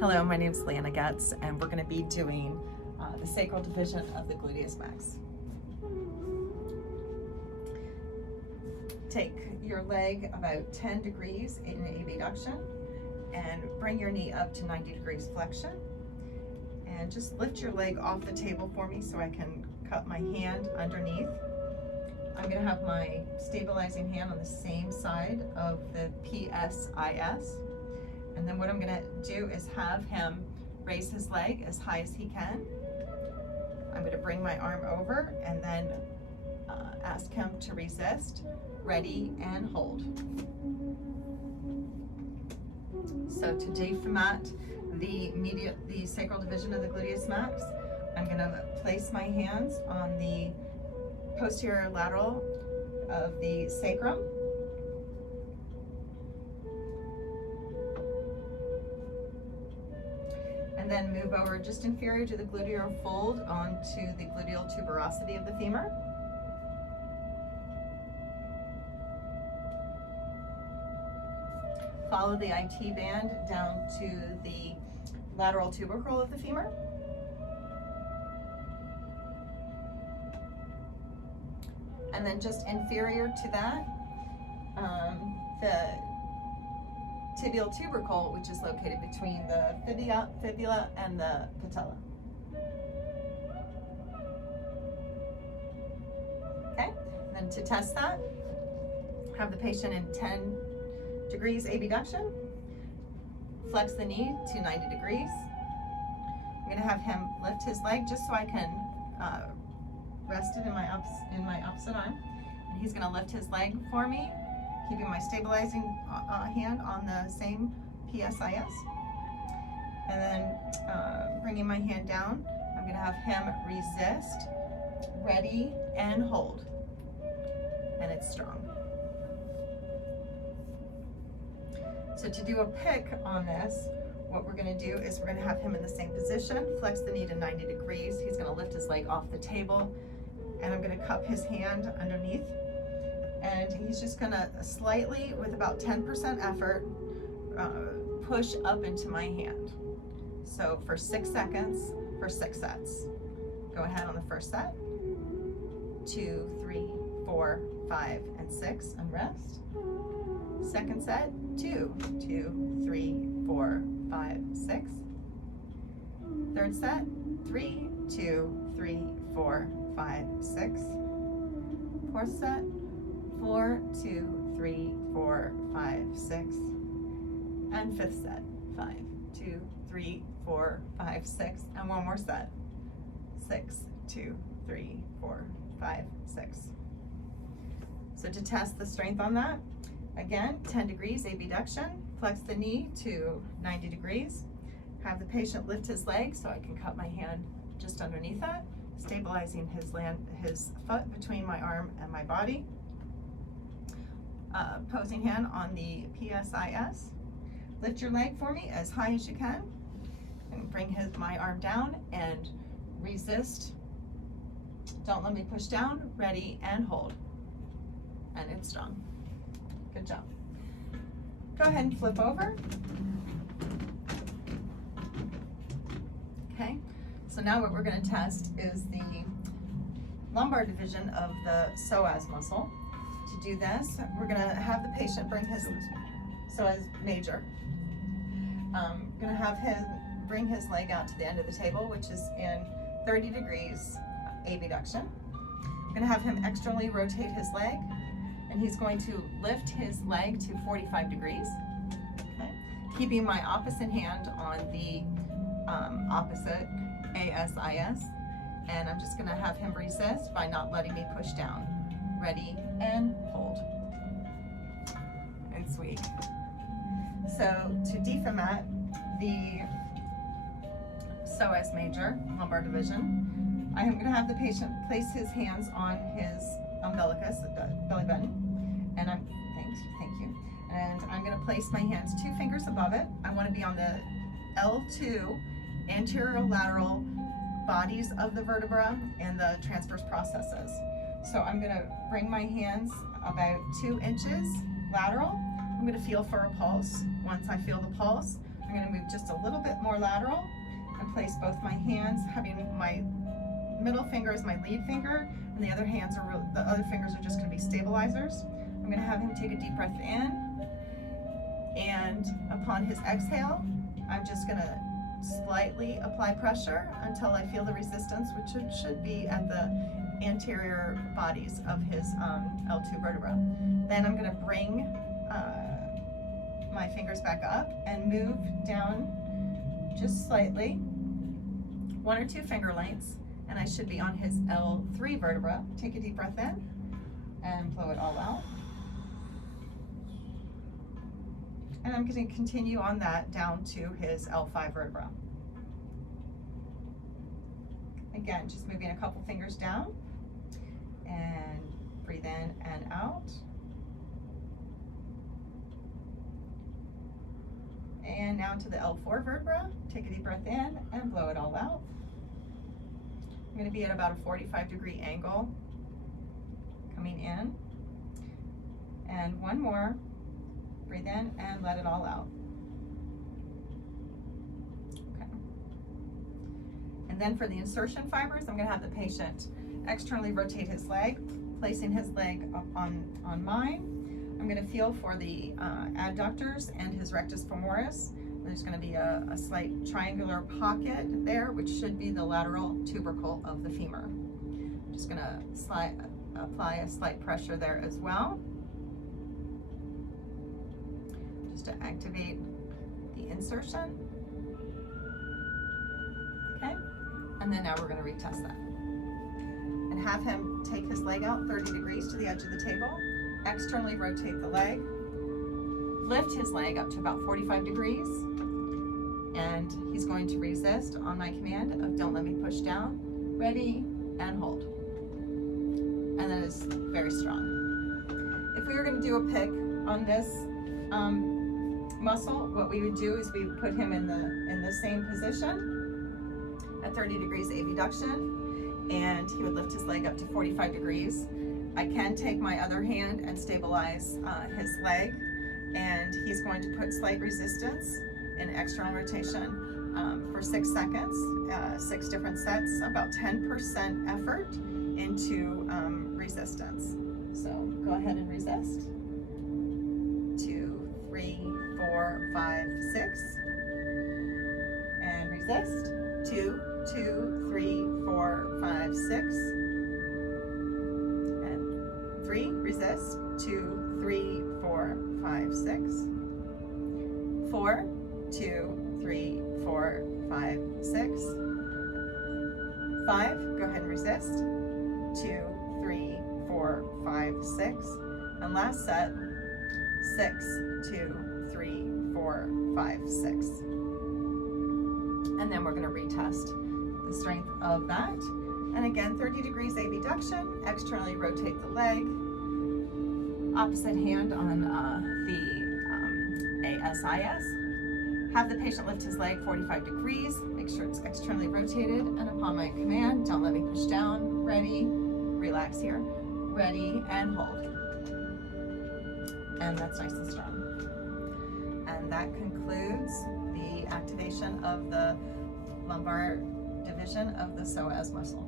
Hello, my name is Leanna Getz, and we're going to be doing the sacral division of the gluteus max. Take your leg about 10 degrees in abduction and bring your knee up to 90 degrees flexion. And just lift your leg off the table for me so I can cup my hand underneath. I'm going to have my stabilizing hand on the same side of the PSIS. And then what I'm going to do is have him raise his leg as high as he can. I'm going to bring my arm over and then ask him to resist. Ready and hold. So to deformat the sacral division of the gluteus max, I'm going to place my hands on the posterior lateral of the sacrum. And then move over just inferior to the gluteal fold onto the gluteal tuberosity of the femur. Follow the IT band down to the lateral tubercle of the femur. And then just inferior to that, the tibial tubercle, which is located between the fibula and the patella. Okay, and then to test that, have the patient in 10 degrees abduction, flex the knee to 90 degrees. I'm going to have him lift his leg just so I can rest it in my opposite arm. And he's going to lift his leg for me, keeping my stabilizing hand on the same PSIS. And then bringing my hand down, I'm going to have him resist, ready, and hold. And it's strong. So to do a pick on this, what we're going to do is we're going to have him in the same position, flex the knee to 90 degrees. He's going to lift his leg off the table, and I'm going to cup his hand underneath. And he's just going to slightly, with about 10% effort, push up into my hand. So for 6 seconds, for 6 sets. Go ahead on the first set. 2, 3, 4, 5, and 6, and rest. Second set, 2, 2, 3, 4, 5, 6. Third set, 3, 2, 3, 4, 5, 6. Fourth set, 4, 2, 3, 4, 5, 6. And fifth set, 5, 2, 3, 4, 5, 6. And one more set, 6, 2, 3, 4, 5, 6. So to test the strength on that, again, 10 degrees abduction, flex the knee to 90 degrees. Have the patient lift his leg so I can cup my hand just underneath that, stabilizing his foot between my arm and my body. Posing hand on the PSIS. Lift your leg for me as high as you can, and bring my arm down and resist. Don't let me push down. Ready and hold. And it's strong. Good job. Go ahead and flip over. Okay, so now what we're going to test is the lumbar division of the psoas muscle. To do this, we're going to have the patient bring his psoas major. Going to have him bring his leg out to the end of the table, which is in 30 degrees abduction. I'm going to have him externally rotate his leg, and he's going to lift his leg to 45 degrees, okay? Keeping my opposite hand on the opposite ASIS, and I'm just going to have him resist by not letting me push down. Ready and hold. And sweet. So to deformat the psoas major, lumbar division, I am going to have the patient place his hands on his umbilicus, belly button, and thank you. And I'm going to place my hands 2 fingers above it. I want to be on the L2 anterior lateral bodies of the vertebra and the transverse processes. So I'm going to bring my hands about 2 inches lateral. I'm going to feel for a pulse. Once I feel the pulse, I'm gonna move just a little bit more lateral and place both my hands, having my middle finger is my lead finger, and the other the other fingers are just gonna be stabilizers. I'm gonna have him take a deep breath in, and upon his exhale, I'm just gonna slightly apply pressure until I feel the resistance, which should be at the anterior bodies of his L2 vertebra. Then I'm gonna bring my fingers back up and move down just slightly, 1 or 2 finger lengths, and I should be on his L3 vertebra. Take a deep breath in and blow it all out. And I'm going to continue on that down to his L5 vertebra. Again, just moving a couple fingers down and breathe in and out. And now to the L4 vertebra. Take a deep breath in and blow it all out. I'm going to be at about a 45-degree angle coming in. And one more. Breathe in and let it all out. Okay. And then for the insertion fibers, I'm going to have the patient externally rotate his leg, placing his leg up on mine. I'm going to feel for the adductors and his rectus femoris. There's going to be a slight triangular pocket there, which should be the lateral tubercle of the femur. I'm just going to apply a slight pressure there as well, just to activate the insertion. Okay, and then now we're going to retest that. And have him take his leg out 30 degrees to the edge of the table, externally rotate the leg, lift his leg up to about 45 degrees, and he's going to resist on my command of don't let me push down. Ready, and hold. And that is very strong. If we were going to do a pick on this muscle, what we would do is we would put him in the same position at 30 degrees abduction, and he would lift his leg up to 45 degrees. I can take my other hand and stabilize his leg, and he's going to put slight resistance in external rotation for 6 seconds, 6 different sets, about 10% effort into resistance. So go ahead and resist. 2, 3, 4, 5, 6. And resist. 2, 2, 3, 4, 5, 6. And 3, resist. 2, 3, 4, 5, 6. 4, 2, 3, 4, 5, 6. 5, go ahead and resist. 2, 3, 4, 5, 6. And last set, 6, 2, 3, 4, 5, 6. And then we're going to retest the strength of that. And again, 30 degrees abduction, externally rotate the leg, opposite hand on the ASIS. Have the patient lift his leg 45 degrees, make sure it's externally rotated, and upon my command, don't let me push down. Ready, relax here, ready, and hold. And that's nice and strong. And that concludes the activation of the lumbar division of the psoas muscle.